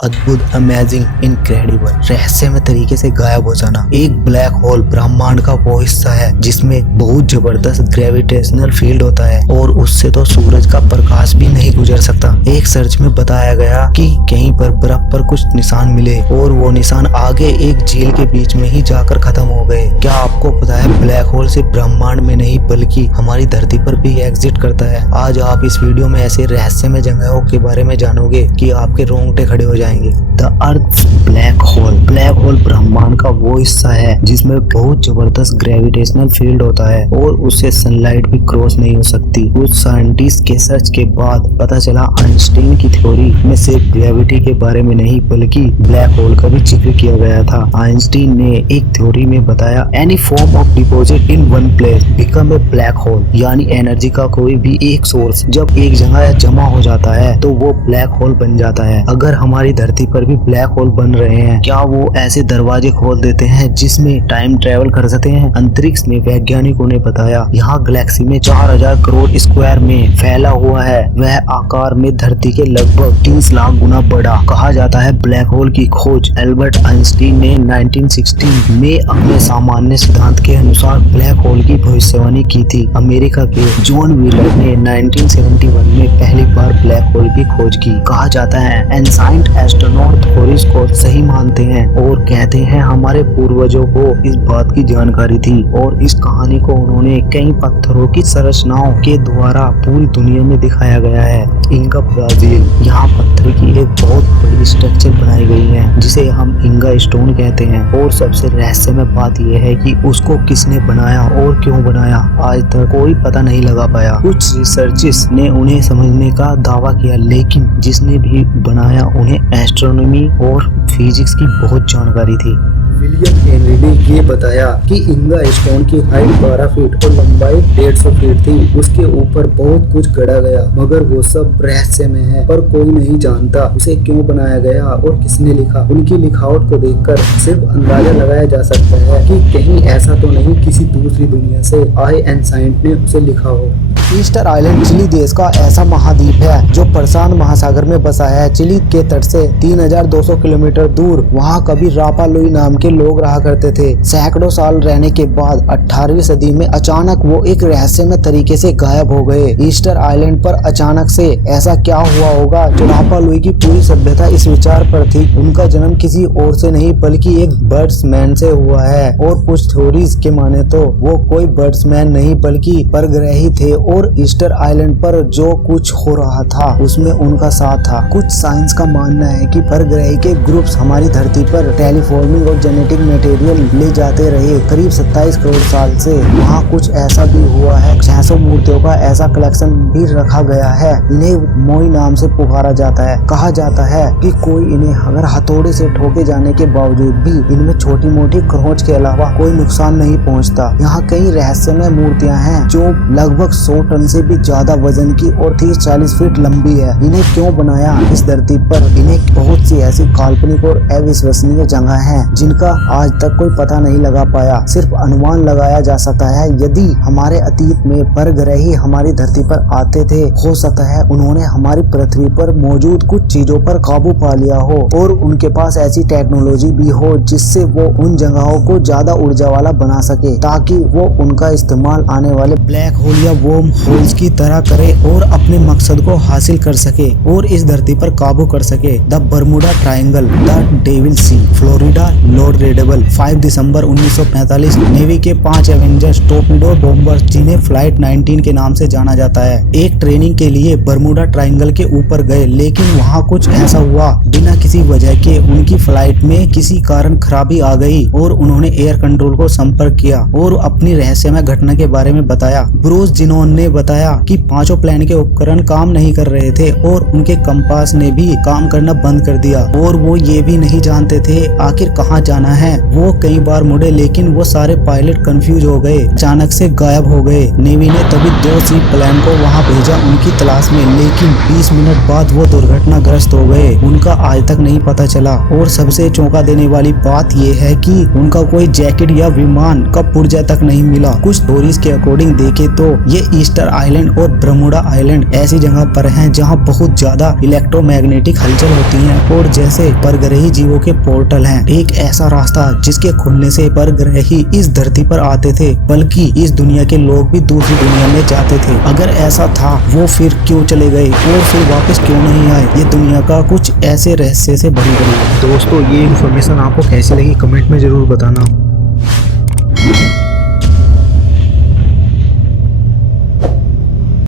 अद्भुत, amazing, incredible, रहस्यमय तरीके से गायब हो जाना। एक ब्लैक होल ब्रह्मांड का वो हिस्सा है जिसमें बहुत जबरदस्त ग्रेविटेशनल फील्ड होता है और उससे तो सूरज का प्रकाश भी नहीं गुजर सकता। एक सर्च में बताया गया कि कहीं पर बर्फ पर कुछ निशान मिले और वो निशान आगे एक झील के बीच में ही जाकर खत्म हो गए। क्या आपको पता है ब्लैक होल सिर्फ ब्रह्मांड में नहीं बल्कि हमारी धरती पर भी एग्जिट करता है। आज आप इस वीडियो में ऐसे रहस्यमय जगहों के बारे में जानोगे कि आपके रोंगटे खड़े हो जाएंगे। The earth black hole. Black hole ब्रह्मांड का वो हिस्सा है जिसमें बहुत जबरदस्त ग्रेविटेशनल फील्ड होता है और उससे सनलाइट भी क्रॉस नहीं हो सकती। कुछ साइंटिस्ट के सर्च के बाद पता चला आइंस्टीन की थ्योरी में सिर्फ ग्रेविटी के बारे में नहीं बल्कि ब्लैक होल का भी जिक्र किया गया था। आइंस्टीन ने एक थ्योरी में बताया any form of deposit in one place become a black hole, यानी एनर्जी का कोई भी एक सोर्स जब एक जगह जमा हो जाता है तो वो ब्लैक होल बन जाता है। अगर हमारी धरती पर भी ब्लैक होल बन रहे हैं, क्या वो ऐसे दरवाजे खोल देते हैं जिसमें टाइम ट्रेवल कर सकते हैं? अंतरिक्ष में वैज्ञानिकों ने बताया यहाँ गैलेक्सी में 4000 करोड़ स्क्वायर में फैला हुआ है। वह आकार में धरती के लगभग 30 लाख गुना बड़ा। कहा जाता है ब्लैक होल की खोज एल्बर्ट आइंस्टीन ने 1916 में अपने सामान्य सिद्धांत के अनुसार ब्लैक होल की भविष्यवाणी की थी। अमेरिका के जॉन व्हीलर ने 1971 में पहली बार ब्लैक होल की खोज की। कहा जाता है एंसाइंट एस्ट्रोनॉट थ्योरीज को सही मानते हैं और कहते हैं हमारे पूर्वजों को इस बात की जानकारी थी और इस कहानी को उन्होंने कई पत्थरों की संरचनाओं के द्वारा पूरी दुनिया में दिखाया गया है। इंका ब्राजील, यहाँ पत्थर की एक बहुत बड़ी स्ट्रक्चर बनाई गई है जिसे हम इंका स्टोन कहते हैं और सबसे रहस्यमय बात यह है कि उसको किसने बनाया और क्यों बनाया आज तक कोई पता नहीं लगा पाया। कुछ रिसर्चर्स ने उन्हें समझने का दावा किया लेकिन जिसने भी बनाया उन्हें एस्ट्रोनॉमी और फिजिक्स की बहुत जानकारी थी। विलियम हेनरी ने ये बताया कि इंका स्टोन की हाइट 12 फीट और लंबाई 150 फीट थी। उसके ऊपर बहुत कुछ गढ़ा गया मगर वो सब रहस्यमय है पर कोई नहीं जानता उसे क्यों बनाया गया और किसने लिखा। उनकी लिखावट को देखकर सिर्फ अंदाजा लगाया जा सकता है कि कहीं ऐसा तो नहीं किसी दूसरी दुनिया से आए एंसाइंट ने उसे लिखा हो। ईस्टर आइलैंड चिली देश का ऐसा महाद्वीप है जो प्रशांत महासागर में बसा है। चिली के तट से 3200 किलोमीटर दूर वहाँ कभी रापा लुई नाम के लोग रहा करते थे। सैकड़ों साल रहने के बाद 18वीं सदी में अचानक वो एक रहस्यमय तरीके से गायब हो गए। ईस्टर आइलैंड पर अचानक से ऐसा क्या हुआ होगा जो रापा लुई की पूरी सभ्यता इस विचार पर थी उनका जन्म किसी और से नहीं बल्कि एक बर्ड्समैन से हुआ है। और कुछ थ्योरीज के माने तो वो कोई बर्ड्समैन नहीं बल्कि परग्रही थे और ईस्टर आइलैंड पर जो कुछ हो रहा था उसमें उनका साथ था। कुछ साइंस का मानना है कि परग्रही के ग्रुप्स हमारी धरती पर टेलीफॉर्मिंग और जेनेटिक मटेरियल ले जाते रहे। करीब 27 करोड़ साल से वहाँ कुछ ऐसा भी हुआ है। 600 मूर्तियों का ऐसा कलेक्शन भी रखा गया है। इन्हें मोई नाम से पुकारा जाता है। कहा जाता है कि कोई इन्हें अगर हथौड़े से ठोके जाने के बावजूद भी इनमें छोटी मोटी खरोंच के अलावा कोई नुकसान नहीं पहुँचता। यहाँ कई रहस्यमय मूर्तियाँ हैं जो लगभग 100 टन से भी ज्यादा वजन की और 30-40 फीट लंबी है। इन्हें क्यों बनाया इस धरती पर? इन्हें बहुत सी ऐसी काल्पनिक और अविश्वसनीय जगह हैं जिनका आज तक कोई पता नहीं लगा पाया। सिर्फ अनुमान लगाया जा सकता है यदि हमारे अतीत में परग्रही हमारी धरती पर आते थे हो सकता है उन्होंने हमारी पृथ्वी पर मौजूद कुछ चीजों पर काबू पा लिया हो और उनके पास ऐसी टेक्नोलॉजी भी हो जिससे वो उन जगहों को ज्यादा ऊर्जा वाला बना सके ताकि वो उनका इस्तेमाल आने वाले ब्लैक होल या वर्म होल्स की तरह करे और अपने मकसद को हासिल कर सके और इस धरती पर काबू कर सके। The Bermuda triangle, the devil sea, Florida Lauderdale. 5 दिसंबर 1945 नेवी के 5 एवेंजर्स टॉर्पीडो बॉम्बर्स जिन्हें फ्लाइट 19 के नाम से जाना जाता है एक ट्रेनिंग के लिए बर्मुडा ट्रायंगल के ऊपर गए लेकिन वहाँ कुछ ऐसा हुआ बिना किसी वजह के उनकी फ्लाइट में किसी कारण खराबी आ गई और उन्होंने एयर कंट्रोल को संपर्क किया और अपनी रहस्यमय घटना के बारे में बताया। ब्रूस जिनोन ने बताया कि 5 प्लेन के उपकरण काम नहीं कर रहे थे और उनके कंपास ने भी काम करना बंद कर दिया और वो ये भी नहीं जानते थे आखिर कहाँ जाना जाना है। वो कई बार मुड़े लेकिन वो सारे पायलट कंफ्यूज हो गए, अचानक से गायब हो गए। नेवी ने तभी 2 सी प्लेन को वहाँ भेजा उनकी तलाश में, लेकिन 20 मिनट बाद वो दुर्घटनाग्रस्त हो गए। उनका आज तक नहीं पता चला। और सबसे चौंका देने वाली बात ये है कि उनका कोई जैकेट या विमान का पुर्जा तक नहीं मिला। कुछ स्टोरीज के अकॉर्डिंग देखे तो ये ईस्टर आइलैंड और बर्मुडा आइलैंड ऐसी जगह पर हैं जहां बहुत ज्यादा इलेक्ट्रोमैग्नेटिक हलचल होती है और जैसे परग्रही जीवों के पोर्टल हैं। एक ऐसा रास्ता जिसके खुलने से परग्रही इस धरती पर आते थे, बल्कि इस दुनिया के लोग भी दूसरी दुनिया में जाते थे। अगर ऐसा था वो फिर क्यों चले गए और फिर वापस क्यों नहीं आए? ये दुनिया का कुछ ऐसे रहस्य से भरी पड़ी है। दोस्तों, ये इन्फॉर्मेशन आपको कैसी लगी कमेंट में जरूर बताना।